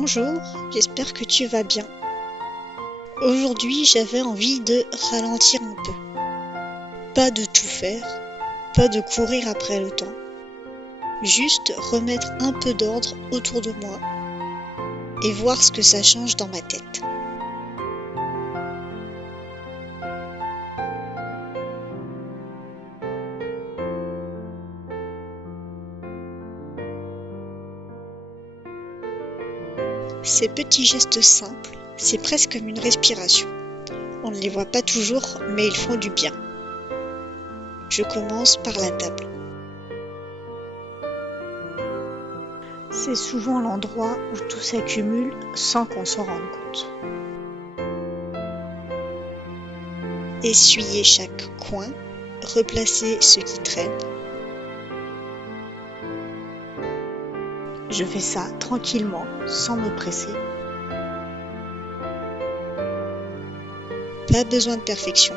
Bonjour, j'espère que tu vas bien. Aujourd'hui, j'avais envie de ralentir un peu. Pas de tout faire, pas de courir après le temps. Juste remettre un peu d'ordre autour de moi et voir ce que ça change dans ma tête. Ces petits gestes simples, c'est presque comme une respiration. On ne les voit pas toujours, mais ils font du bien. Je commence par la table. C'est souvent l'endroit où tout s'accumule sans qu'on s'en rende compte. Essuyer chaque coin, replacer ce qui traîne. Je fais ça tranquillement, sans me presser. Pas besoin de perfection.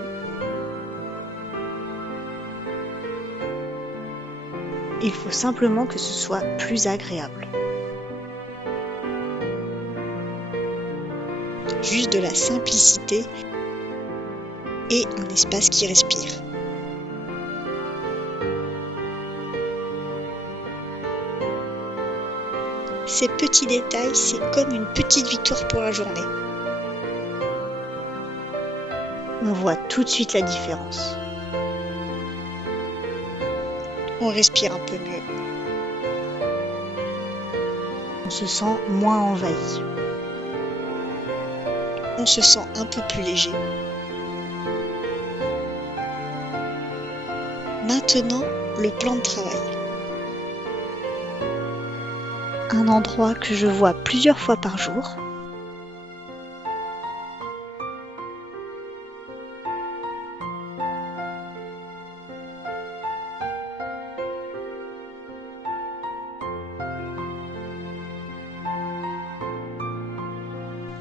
Il faut simplement que ce soit plus agréable. Juste de la simplicité et un espace qui respire. Ces petits détails, c'est comme une petite victoire pour la journée. On voit tout de suite la différence. On respire un peu mieux. On se sent moins envahi. On se sent un peu plus léger. Maintenant, le plan de travail. Un endroit que je vois plusieurs fois par jour.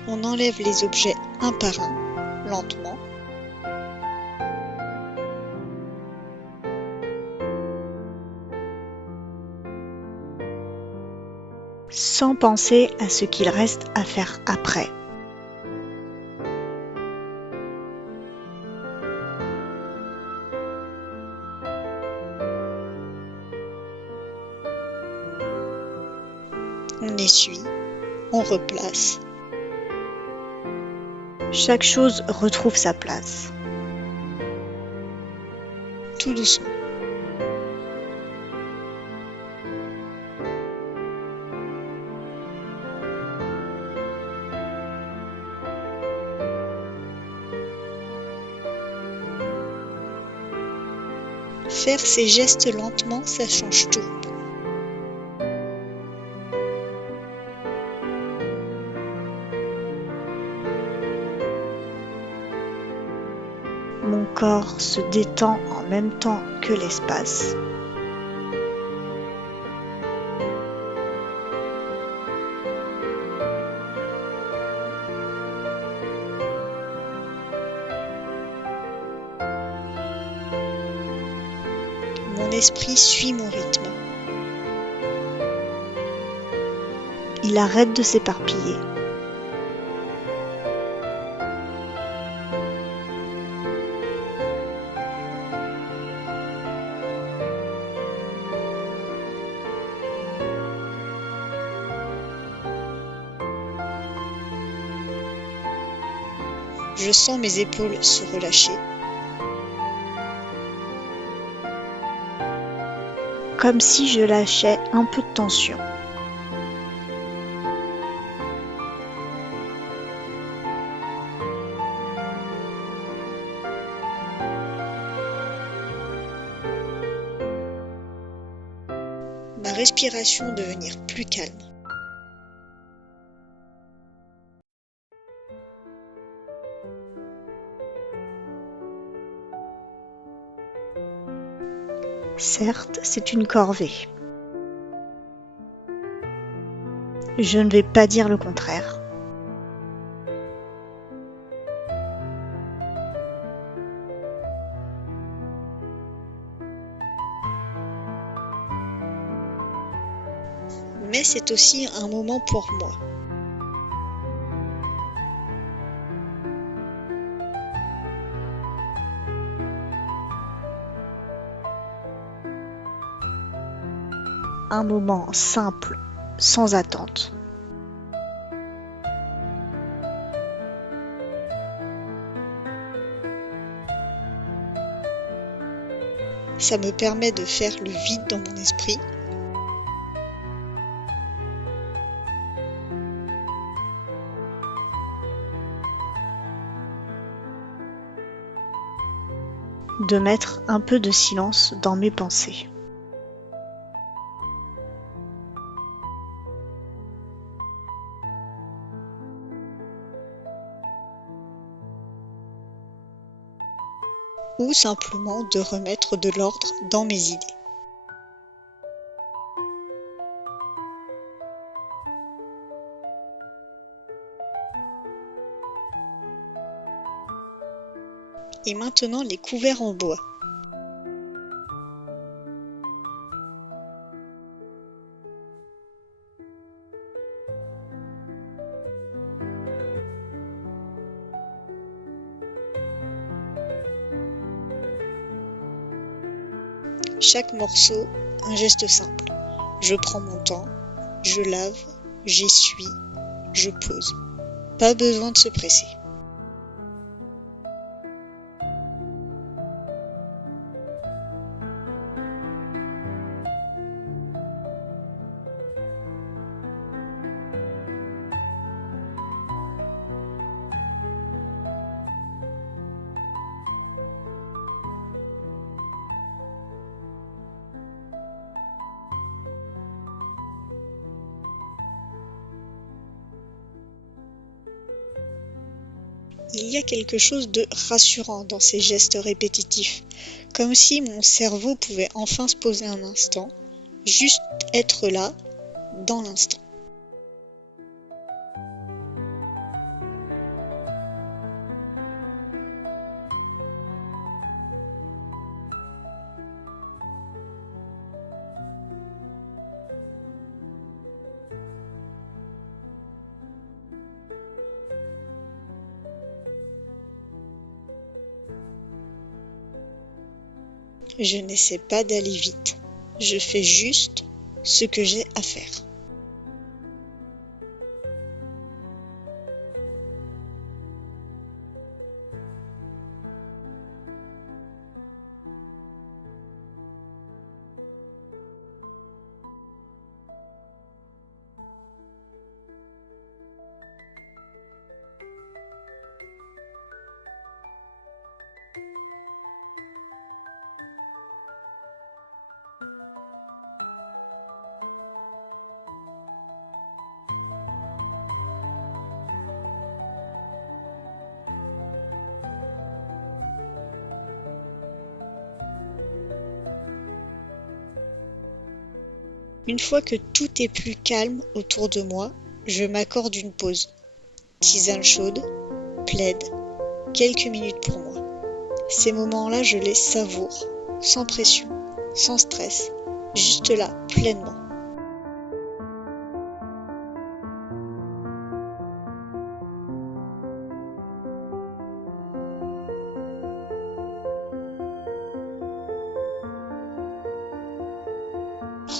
On enlève les objets un par un, lentement. Sans penser à ce qu'il reste à faire après. On essuie, on replace. Chaque chose retrouve sa place. Tout doucement. Faire ces gestes lentement, ça change tout. Mon corps se détend en même temps que l'espace. Mon esprit suit mon rythme. Il arrête de s'éparpiller. Je sens mes épaules se relâcher. Comme si je lâchais un peu de tension. Ma respiration devenir plus calme. Certes, c'est une corvée. Je ne vais pas dire le contraire. Mais c'est aussi un moment pour moi. un moment simple, sans attente. Ça me permet de faire le vide dans mon esprit. De mettre un peu de silence dans mes pensées. Ou simplement de remettre de l'ordre dans mes idées. Et maintenant les couverts en bois. Chaque morceau, un geste simple. Je prends mon temps, je lave, j'essuie, je pose. Pas besoin de se presser. Il y a quelque chose de rassurant dans ces gestes répétitifs, comme si mon cerveau pouvait enfin se poser un instant, juste être là, dans l'instant. Je n'essaie pas d'aller vite, je fais juste ce que j'ai à faire. Une fois que tout est plus calme autour de moi, je m'accorde une pause. Tisane chaude, plaid, quelques minutes pour moi. Ces moments-là, je les savoure, sans pression, sans stress, juste là, pleinement.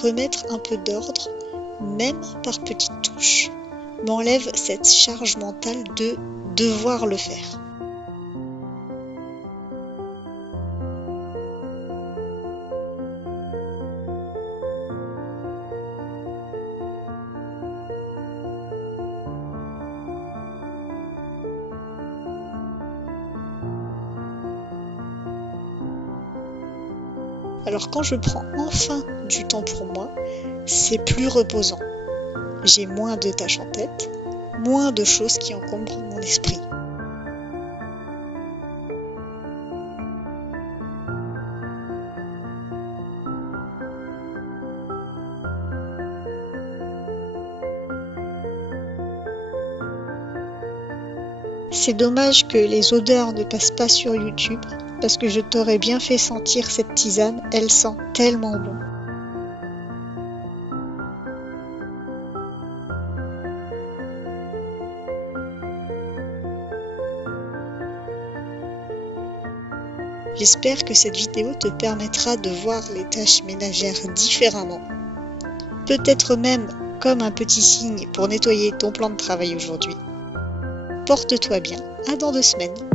Remettre un peu d'ordre, même par petites touches, m'enlève cette charge mentale de devoir le faire. Alors quand je prends enfin du temps pour moi, c'est plus reposant. J'ai moins de tâches en tête, moins de choses qui encombrent mon esprit. C'est dommage que les odeurs ne passent pas sur YouTube, parce que je t'aurais bien fait sentir cette tisane, elle sent tellement bon. J'espère que cette vidéo te permettra de voir les tâches ménagères différemment. peut-être même comme un petit signe pour nettoyer ton plan de travail aujourd'hui. Porte-toi bien, à dans 2 semaines.